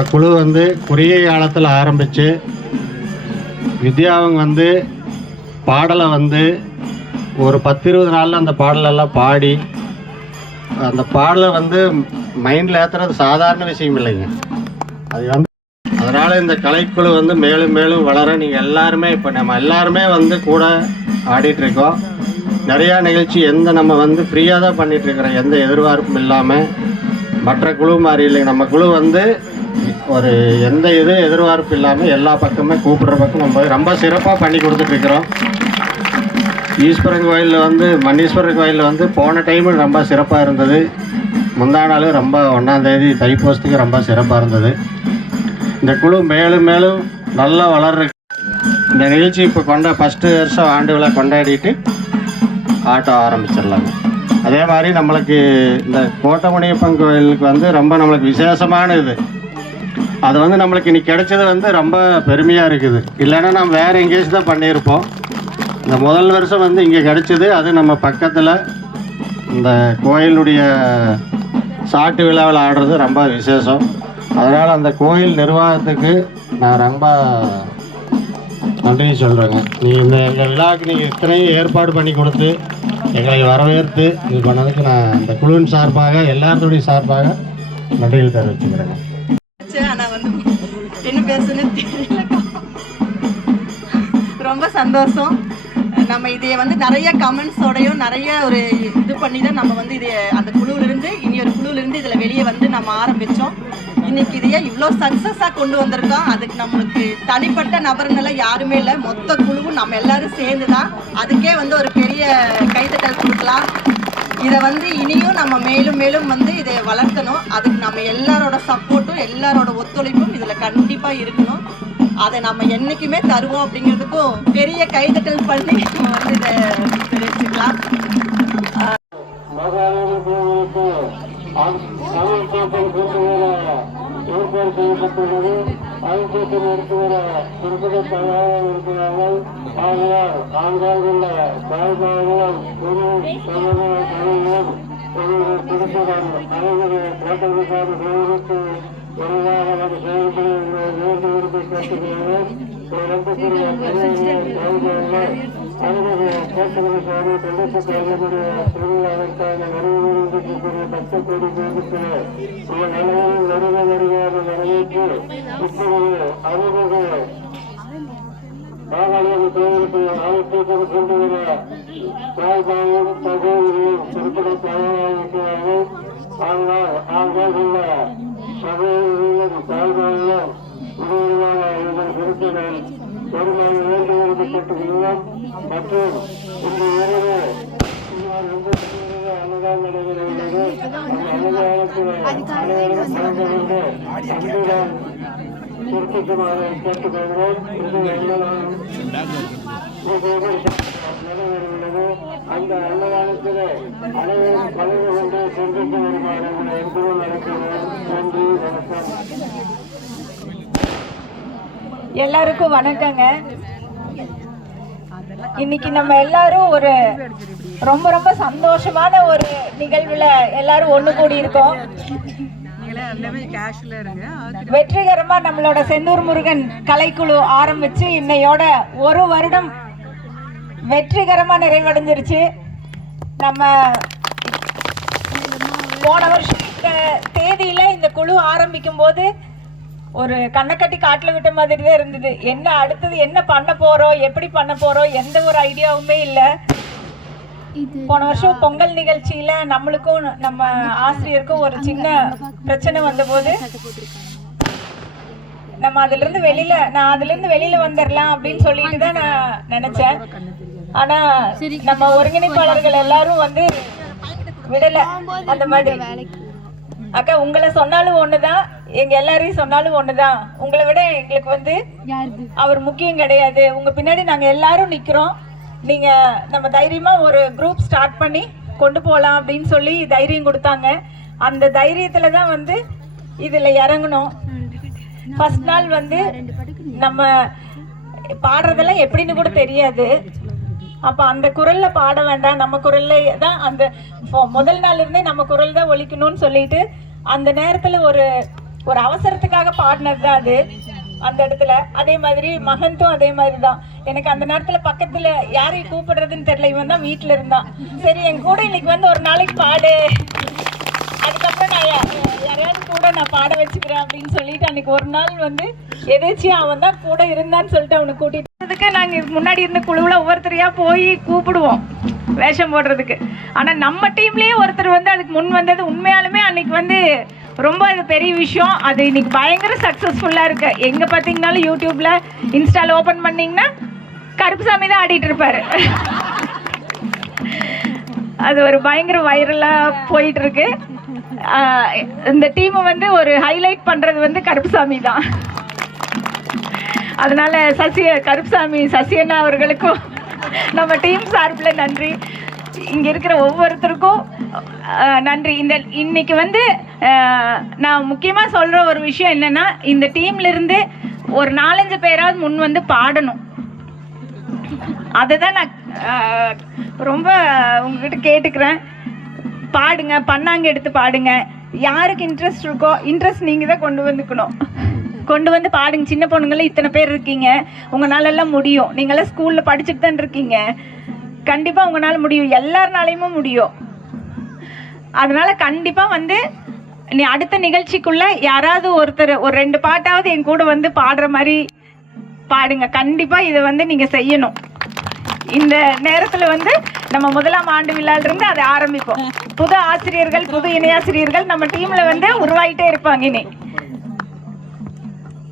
நம்ம குழு வந்து குறுகிய காலத்தில் ஆரம்பித்து வித்யாவங்க வந்து பாடலை வந்து ஒரு 10-20 நாளில் அந்த பாடலெல்லாம் பாடி அந்த பாடலை வந்து மைண்டில் ஏற்றுறது சாதாரண விஷயம் இல்லைங்க. அது வந்து அதனால் இந்த கலைக்குழு வந்து மேலும் மேலும் வளர நீங்கள் எல்லாருமே இப்போ நம்ம எல்லாருமே வந்து கூட ஆடிட்டுருக்கோம். நிறையா நிகழ்ச்சி நம்ம வந்து ஃப்ரீயாக தான் பண்ணிகிட்ருக்குறோம், எந்த எதிர்பார்ப்பும் இல்லாமல். மற்ற குழு மாதிரி இல்லை, நம்ம குழு வந்து ஒரு எந்த எதிர்பார்ப்பு இல்லாமல் எல்லா பக்கமே கூப்பிட்ற பக்கம் நம்ம ரொம்ப சிறப்பாக பண்ணி கொடுத்துட்ருக்குறோம். ஈஸ்வரன் கோயிலில் வந்து மன்னீஸ்வரர் கோயிலில் வந்து போன டைமு ரொம்ப சிறப்பாக இருந்தது. முந்தா நாள் ரொம்ப 1ஆம் தேதி தைப்பூசத்துக்கு ரொம்ப சிறப்பாக இருந்தது. இந்த குழு மேலும் மேலும் நல்லா வளர்ற இந்த நிகழ்ச்சி இப்போ ஃபஸ்ட்டு வருஷம் ஆண்டு விழா கொண்டாடிட்டு ஆட்டம் ஆரம்பிச்சிடலாங்க. அதே மாதிரி நம்மளுக்கு இந்த கோட்டமுனியப்பன் கோயிலுக்கு வந்து ரொம்ப நம்மளுக்கு விசேஷமான இது. அது வந்து நம்மளுக்கு இன்றைக்கி கிடைச்சது வந்து ரொம்ப பெருமையாக இருக்குது. இல்லைன்னா நம்ம வேறு எங்கேயாச்சும் தான் பண்ணியிருப்போம். இந்த முதல் வருஷம் வந்து இங்கே கிடைச்சிது. அது நம்ம பக்கத்தில் இந்த கோயிலுடைய சாட்டு விழாவில் ஆடுறது ரொம்ப விசேஷம். அதனால் அந்த கோயில் நிர்வாகத்துக்கு நான் ரொம்ப நன்றி சொல்கிறேங்க. நீங்கள் எங்கள் விழாவுக்கு நீங்கள் இத்தனையும் ஏற்பாடு பண்ணி கொடுத்து எங்களை வரவேற்று இது பண்ணதுக்கு நான் இந்த குழுவின் சார்பாக எல்லாருடைய சார்பாக நன்றிகள் தெரிவிச்சுக்கிறேங்க. ஆனால் வந்து என்ன பேசுன்னு தெரியல, ரொம்ப சந்தோஷம். நம்ம இதை வந்து நிறைய கமெண்ட்ஸோடையும் நிறைய ஒரு இது பண்ணி தான் நம்ம வந்து இது அந்த குழுவிலிருந்து இனி ஒரு குழுவிலிருந்து இதில் வெளியே வந்து நம்ம ஆரம்பித்தோம். இன்றைக்கி இதையே இவ்வளோ சக்ஸஸாக கொண்டு வந்திருக்கோம். அதுக்கு நம்மளுக்கு தனிப்பட்ட நபருங்களை யாருமே இல்லை, மொத்த குழுவும் நம்ம எல்லோரும் சேர்ந்து தான். அதுக்கே வந்து ஒரு பெரிய கைத்தட்டல் கொடுக்கலாம். இதை வந்து இனியும் நம்ம மேலும் மேலும் வந்து இதை வளர்த்தணும். அதுக்கு நம்ம எல்லாரோட சப்போர்ட்டும் எல்லாரோட ஒத்துழைப்பும் இதில் கண்டிப்பாக இருக்கணும். அதை நம்ம என்றைக்குமே தருவோம் அப்படிங்கிறதுக்கும் பெரிய கைதட்டல் பண்ணி நம்ம வந்து இதை தெரிவிச்சுக்கலாம். ஏற்பாடு செய்யப்பட்டுள்ளது. ஆய்வுக்கூட்டம் எடுத்து வர குறிப்பிட்ட தகவல் இருக்கிறார்கள். ஆகையால் ஆங்கால் உள்ள தாய்மார்களும் சமூக தலைவரும் கொடுக்கிறார். அவர்களுடைய கோட்டங்களுக்கான செயலுக்கு விரைவாக நாம் செயல்பட வேண்டும் என்று கேட்டுக்கிறோம். நம்பக்கூடிய தலைவர்கள் அவருடைய கோட்டங்களுக்கான தொழிற்சங்க தலைவருடைய திருவிழாவிற்கான நிறைவேறியிருக்கக்கூடிய 10 கோடி பேருக்கு உங்கள் நிலையில் வருவதற்கான வரவேற்று இப்பொழுது அறிமுக மாகாண தேர்தலுக்கு ஆலோசனை கொண்டு வர தாய்மாவும் சகோதரியும் குறிப்பிட தயாராக ஆனால் ஆங்கால் உள்ள சகோதரியும் தாய்மாவும் உடனடியாக இதன் குறிப்பினர் வருமான வேண்டுகோளுக்கு கேட்டுக்கொள்வோம். மற்றும் இந்த இரவு அன்னதானம் நடைபெறுகிறது. அந்த அன்னதானத்தில் அனைவரும் கலந்து கொண்டு அன்புடன் குறிப்பிட்டுமாறு கேட்டுக்கொள்வோம். இது அன்னதானம் நடைபெறுகிறது. அந்த அன்னதானத்தில் அனைவரும் கலந்து கொண்டு சென்றுட்டு வருமாறு என்பதும் நடக்கிறது. நன்றி, வணக்கம். எல்லாருக்கும் வணக்கங்க. இன்னைக்கு நம்ம எல்லாரும் ஒரு ரொம்ப ரொம்ப சந்தோஷமான ஒரு நிகழ்வுல எல்லாரும் ஒண்ணு கூடி இருக்கோம். வெற்றிகரமா நம்மளோட செந்தூர் முருகன் கலைக்குழு ஆரம்பிச்சு இன்னையோட 1 வருடம் வெற்றிகரமா நிறைவடைஞ்சிருச்சு. நம்ம போன வருஷம் இந்த தேதியில இந்த குழு ஆரம்பிக்கும் போது ஒரு கண்ணக்கட்டி காட்டில் விட்ட மாதிரி தான் இருந்தது. என்ன அடுத்தது என்ன பண்ண போகிறோம், எப்படி பண்ண போகிறோம், எந்த ஒரு ஐடியாவுமே இல்லை. போன வருஷம் பொங்கல் நிகழ்ச்சியில் நம்மளுக்கும் நம்ம ஆசிரியருக்கும் ஒரு சின்ன பிரச்சனை வந்தபோது நம்ம அதுலேருந்து வெளியில் வந்துடலாம் அப்படின்னு சொல்லிட்டு தான் நான் நினச்சேன். ஆனால் நம்ம ஒருங்கிணைப்பாளர்கள் எல்லாரும் வந்து விடலை. அந்த மாதிரி அக்கா உங்களை சொன்னாலும் ஒண்ணுதான், எங்க எல்லாரையும் சொன்னாலும் ஒண்ணுதான். உங்களை விட எங்களுக்கு வந்து அவர் முக்கியம் கிடையாது. உங்க பின்னாடி நாங்க எல்லாரும் நிக்கிறோம். நீங்க நம்ம தைரியமா ஒரு குரூப் ஸ்டார்ட் பண்ணி கொண்டு போகலாம் அப்படின்னு சொல்லி தைரியம் கொடுத்தாங்க. அந்த தைரியத்துல தான் வந்து இதுல இறங்கணும். ஃபர்ஸ்ட் நாள் வந்து நம்ம பாடுறதெல்லாம் எப்படின்னு கூட தெரியாது. அப்போ அந்த குரல்ல பாட வேண்டாம், நம்ம குரல்ல தான் அந்த முதல் நாள் இருந்தே நம்ம குரல் தான் ஒலிக்கணும்னு சொல்லிட்டு அந்த நேரத்தில் ஒரு ஒரு அவசரத்துக்காக பாடினது தான் அது அந்த இடத்துல. அதே மாதிரி மகந்தும் அதே மாதிரி தான். எனக்கு அந்த நேரத்தில் பக்கத்தில் யாரையும் கூப்பிடுறதுன்னு தெரியல, இவன் தான் வீட்டில் இருந்தான். சரி என் கூட இன்னைக்கு வந்து ஒரு நாளைக்கு பாடு, அதுக்கப்புறம் நான் யாரையாவது கூட நான் பாட வச்சுக்கிறேன் அப்படின்னு சொல்லிட்டு அன்னைக்கு ஒரு நாள் வந்து எதாச்சியா அவன் தான் கூட இருந்தான்னு சொல்லிட்டு அவனை கூட்டிட்டு நாங்கள் முன்னாடி இருந்த குழுவில் ஒவ்வொருத்தரையாக போய் கூப்பிடுவோம் வேஷம் போடுறதுக்கு. ஆனால் நம்ம டீம்லேயே ஒருத்தர் வந்து அதுக்கு முன் வந்தது உண்மையாலுமே அன்னைக்கு வந்து ரொம்ப அது பெரிய விஷயம். அது இன்னைக்கு பயங்கர சக்ஸஸ்ஃபுல்லாக இருக்கு. எங்கே பார்த்தீங்கன்னாலும் யூடியூப்ல இன்ஸ்டால ஓப்பன் பண்ணிங்கன்னா கருப்புசாமி தான் ஆடிட்டு இருப்பாரு. அது ஒரு பயங்கர வைரலாக போயிட்டு இருக்கு. இந்த டீமை வந்து ஒரு ஹைலைட் பண்ணுறது வந்து கருப்புசாமி தான். அதனால கருப்புசாமி சசியண்ணா அவர்களுக்கும் நம்ம டீம் சார்பில் நன்றி. இங்கே இருக்கிற ஒவ்வொருத்தருக்கும் நன்றி. இன்னைக்கு வந்து நான் முக்கியமாக சொல்கிற ஒரு விஷயம் என்னென்னா, இந்த டீம்லேருந்து ஒரு 4-5 பேராவது முன் வந்து பாடணும். அதை தான் நான் ரொம்ப உங்ககிட்ட கேட்டுக்கிறேன். பாடுங்க, பண்ணாங்க எடுத்து பாடுங்க. யாருக்கு இன்ட்ரெஸ்ட் இருக்கோ இன்ட்ரெஸ்ட் நீங்கள் தான் கொண்டு வந்து பாடுங்க. சின்ன பொண்ணுங்களே இத்தனை பேர் இருக்கீங்க, உங்களாலெல்லாம் முடியும். நீங்களாம் ஸ்கூலில் படிச்சுட்டு தான் இருக்கீங்க, கண்டிப்பாக உங்களால் முடியும், எல்லாருனாலையுமே முடியும். அதனால கண்டிப்பாக வந்து நீ அடுத்த நிகழ்ச்சிக்குள்ளே யாராவது ஒருத்தர் ஒரு 2 பாட்டாவது என் கூட வந்து பாடுற மாதிரி பாடுங்க. கண்டிப்பாக இதை வந்து நீங்கள் செய்யணும். இந்த நேரத்தில் வந்து நம்ம 1ஆம் ஆண்டு விழாவிலிருந்து அதை ஆரம்பிப்போம். புது ஆசிரியர்கள், புது இணையாசிரியர்கள் நம்ம டீமில் வந்து உருவாகிட்டே இருப்பாங்க. இனி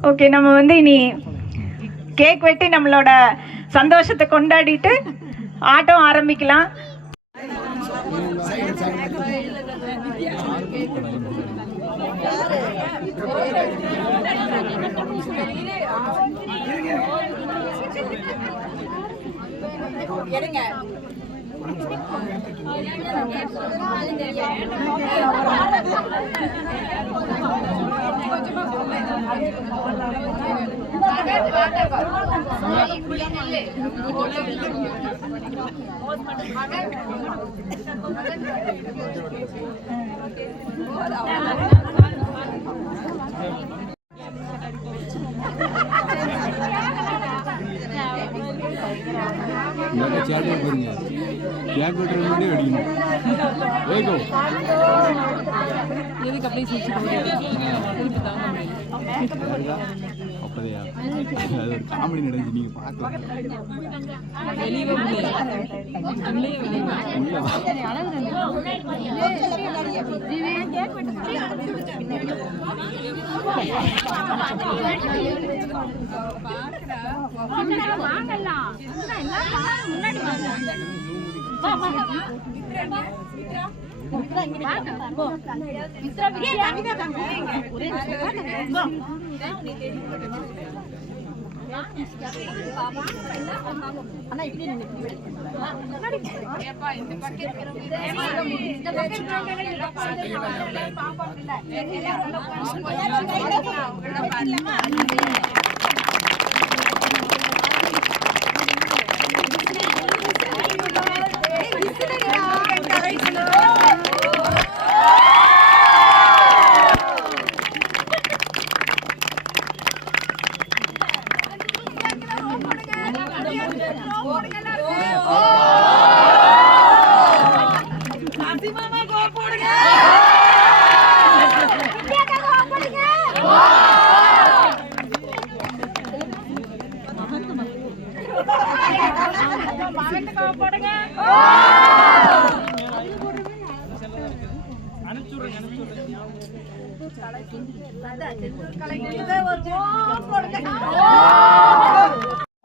ஓகே, நம்ம வந்து இனி கேக் வெட்டி நம்மளோட சந்தோஷத்தை கொண்டாடிட்டு ஆட்டம் ஆரம்பிக்கலாம். எடுங்க. பாருங்க, கேக் வெட்டுற முன்னாடியே வெடிக்கணும். அப்பதையா அது ஒரு காமெடி நடந்துச்சு, நீங்க பார்க்கலாம்.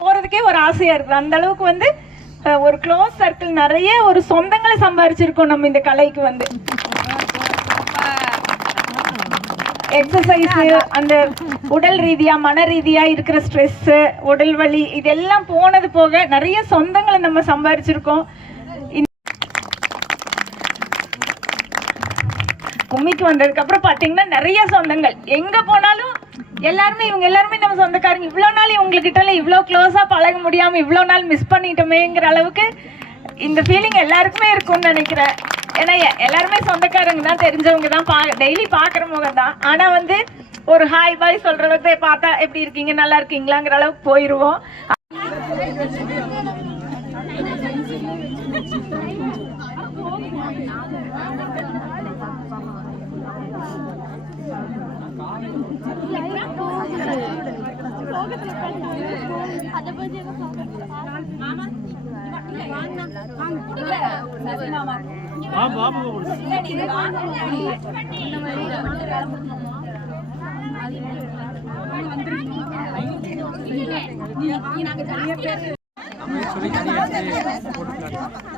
போறதுக்கே ஒரு ஆசையா இருக்கு. அந்த அளவுக்கு வந்து ஒரு க்ளோஸ் சர்க்கிள், நிறைய ஒரு சொந்தங்களை சம்பாரிச்சிருக்கோம் நம்ம இந்த கலைக்கு வந்து. எக்ஸசைஸ், அந்த உடல் ரீதியா மன ரீதியா இருக்கிற ஸ்ட்ரெஸ், உடல் வலி, இதெல்லாம் போனது போக நிறைய சொந்தங்களை நம்ம சம்பாரிச்சிருக்கோம். கும்மிக்கு வந்ததுக்கு அப்புறம் பாத்தீங்கன்னா நிறைய சொந்தங்கள், எங்க போனாலும் எல்லாருமே இவங்க எல்லாருமே நம்ம சொந்தக்காரங்க. இவ்வளோ நாள் இவங்ககிட்ட இவ்வளோ க்ளோஸா பழக முடியாம இவ்வளோ நாள் மிஸ் பண்ணிட்டோமேங்கிற அளவுக்கு இந்த ஃபீலிங் எல்லாருக்குமே இருக்கும்னு நினைக்கிறேன். ஏன்னா எல்லாருமே சொந்தக்காரங்க தான், தெரிஞ்சவங்க தான், டெய்லி பார்க்குற முகம் தான். ஆனால் வந்து ஒரு ஹாய் பாய் சொல்ற அளவுக்கு பார்த்தா எப்படி இருக்கீங்க நல்லா இருக்கீங்களாங்கிற அளவுக்கு போயிருவோம்.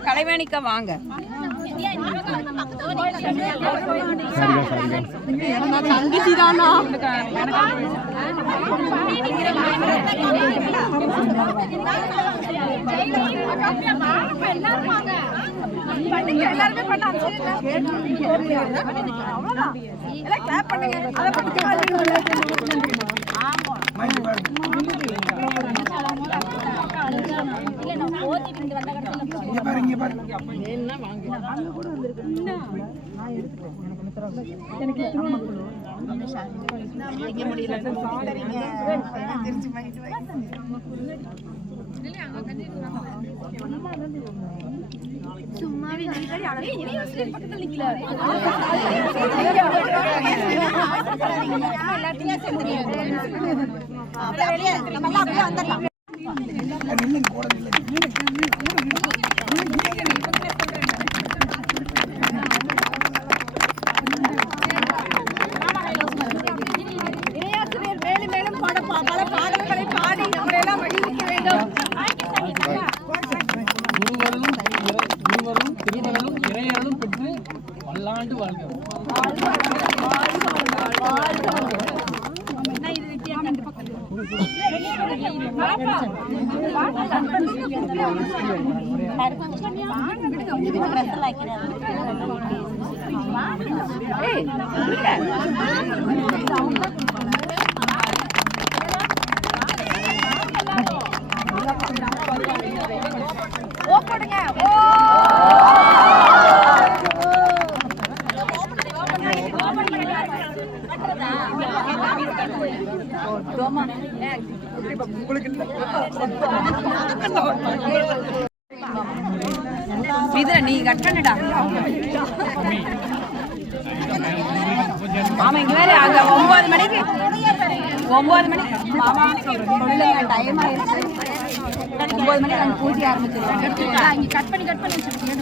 கலைவாணிக்கா வாங்க. தங்கச்சி தானா? எல்லாருமே இதுல நீ கட் பண்ணிடா. ஆமா இங்க வேற அங்க 9 மணிக்கு மாமா சொல்லுங்க டைம் ஆயிடுச்சு. 9 மணிக்கு அந்த பூஜை ஆரம்பிச்சிருவாங்க. இங்க கட் பண்ணி வச்சிருக்கேன்.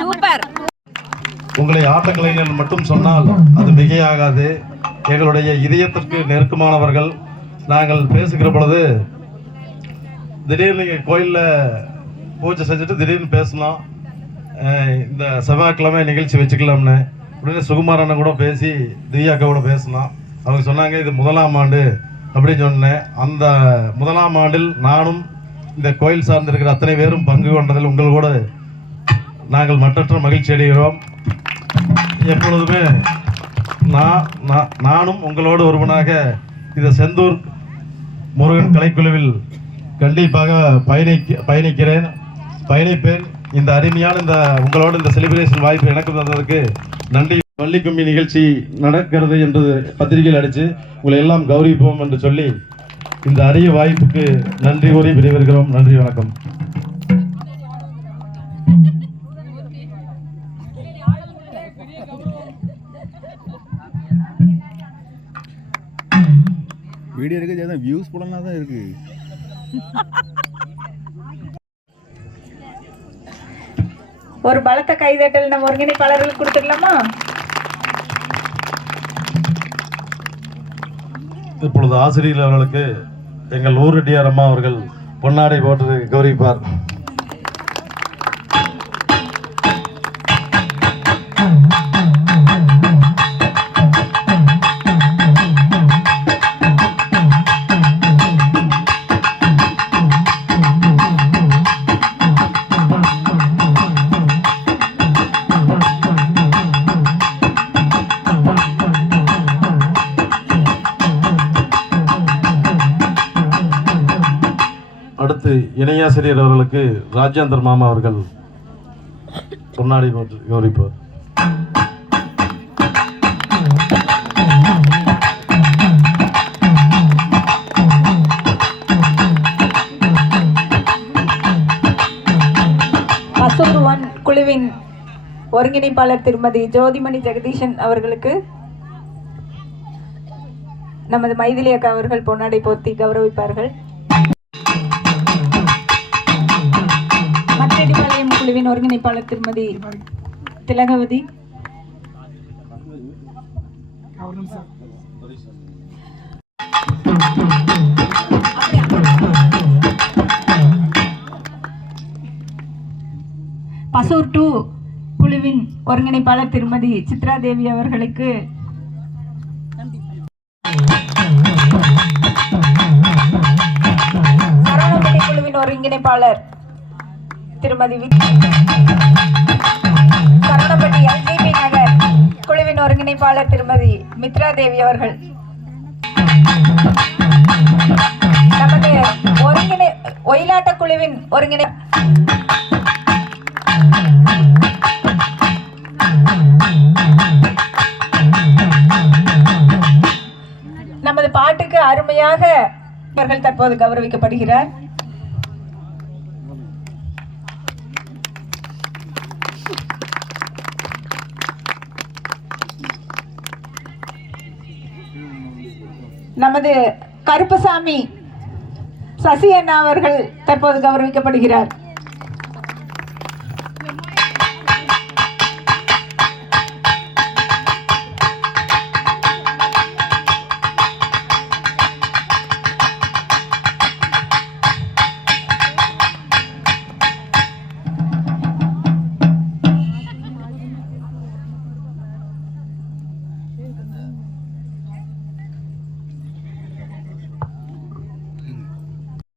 சூப்பர். உங்களை ஆட்டக்கலைஞர்கள் மட்டும் சொன்னால் அது மிகையாகாது. எங்களுடைய இதயத்திற்கு நெருக்கமானவர்கள். நாங்கள் பேசுகிற பொழுது திடீர்னு கோயிலில் பூஜை செஞ்சுட்டு திடீர்னு பேசலாம், இந்த செவ்வாய்க்கிழமை நிகழ்ச்சி வச்சுக்கலாம்னு. உடனே சுகுமாரண்ணன் கூட பேசி திவ்யாக்கா கூட பேசினோம். அவங்க சொன்னாங்க இது 1ஆம் ஆண்டு அப்படின்னு சொன்னேன். அந்த 1ஆம் ஆண்டில் நானும் இந்த கோயில் சார்ந்திருக்கிற அத்தனை பேரும் பங்கு கொண்டதில் உங்களோடு நாங்கள் மற்றற்ற மகிழ்ச்சி அடைகிறோம். எப்பொழுதுமே நானும் உங்களோடு ஒருவனாக இந்த செந்தூர் முருகன் கலைக்குழுவில் கண்டிப்பாக பயணிப்பேன். இந்த அருமையான இந்த உங்களோட இந்த செலிப்ரேஷன் வாய்ப்பு எனக்கு தந்ததுக்கு நன்றி. வள்ளி கும்மி நிகழ்ச்சி நடக்கிறது என்று பத்திரிகையில் அடித்து உங்களை எல்லாம் கௌரவிப்போம் என்று சொல்லி இந்த அரிய வாய்ப்புக்கு நன்றி கூறி விடைபெறுகிறோம். நன்றி, வணக்கம். வீடியோ இருக்கு, வியூஸ் போடலாம் தான் இருக்கு. ஒரு பலத்த கைதட்டல் நம்ம ஒருங்கிணைப்பாளர்களுக்கு கொடுத்துடலாமா? இப்பொழுது ஆசிரியர் அவர்களுக்கு எங்கள் ஊரெட்டியார் அம்மா அவர்கள் பொன்னாடை போட்டு கௌரவிப்பார். அடுத்து இணையாசிரியர் அவர்களுக்கு ராஜேந்தர் மாமா அவர்கள் பொன்னாடி கௌரிப்பார். பசூர் 1 குழுவின் ஒருங்கிணைப்பாளர் திருமதி ஜோதிமணி ஜெகதீஷன் அவர்களுக்கு நமது மைதிலி அக்கா அவர்கள் பொன்னாடை போர்த்தி கௌரவிப்பார்கள். மற்றடிப்பாளையம் குழுவின் ஒருங்கிணைப்பாளர் திருமதி திலகவதி, பசூர் 2 குழுவின் ஒருங்கிணைப்பாளர் திருமதி சித்ரா தேவி அவர்களுக்கு சரவணப்பட்டி குழுவின் ஒருங்கிணைப்பாளர் திருமதி சரவணப்பட்டி எல்ஜிபி நகர் குழுவின் ஒருங்கிணைப்பாளர் திருமதி மித்ரா தேவி அவர்கள், நமது ஒயிலாட்ட குழுவின் ஒருங்கிணை நமது பாட்டுக்கு அருமையாக இவர்கள் தற்போது கௌரவிக்கப்படுகிறார். நமது கருப்பசாமி சசி அண்ணா அவர்கள் தற்போது கௌரவிக்கப்படுகிறார்.